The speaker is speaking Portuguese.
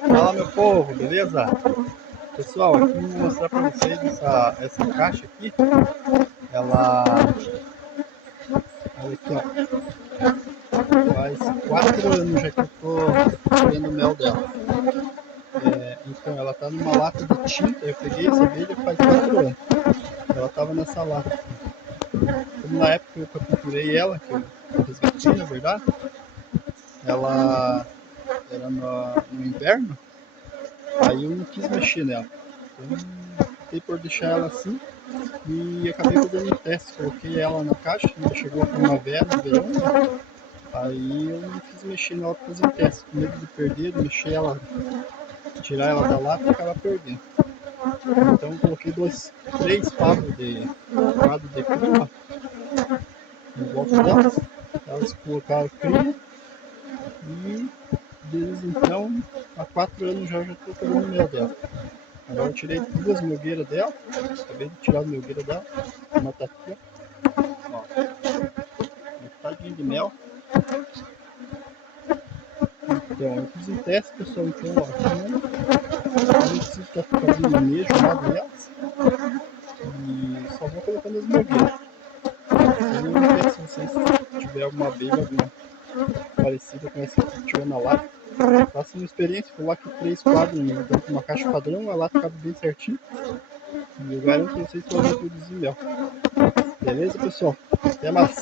Fala, meu povo, beleza? Pessoal, aqui eu vou mostrar para vocês essa caixa aqui. Ela, olha aqui, ó, faz 4 anos já que eu tô tirando o mel dela. Então ela tá numa lata de tinta. Eu peguei essa abelha faz 4 anos. Ela tava nessa lata aqui. Como na época eu capturei ela, que eu resgatei na verdade, ela era no inverno. Aí eu não quis mexer nela. Então optei por deixar ela assim e acabei fazendo um teste. Coloquei ela na caixa, ainda chegou a primavera, verão, né? Aí eu não quis mexer nela para fazer um teste, com medo de perder, de mexer ela, tirar ela da lata e acabar perdendo. Então eu coloquei três quadros de cria em volta delas. Elas colocaram cria e desde então, há 4 anos já estou pegando mel dela. Agora eu tirei 2 melgueiras dela, acabei de tirar a melgueira dela, uma tá aqui, ó, metadinha de mel. Então eu fiz um teste, pessoal, então ó, eu não preciso estar fazendo manejo, nada delas, e só vou colocando as melgueiras. E vamos ver se vocês tiverem alguma abelha, alguma parecida com essa que tiver na lata. Faça uma experiência, coloque 3 quadros dentro de uma caixa padrão, a lata cabe bem certinho. E eu garanto que vocês vão reproduzir mel. Beleza, pessoal? Até mais!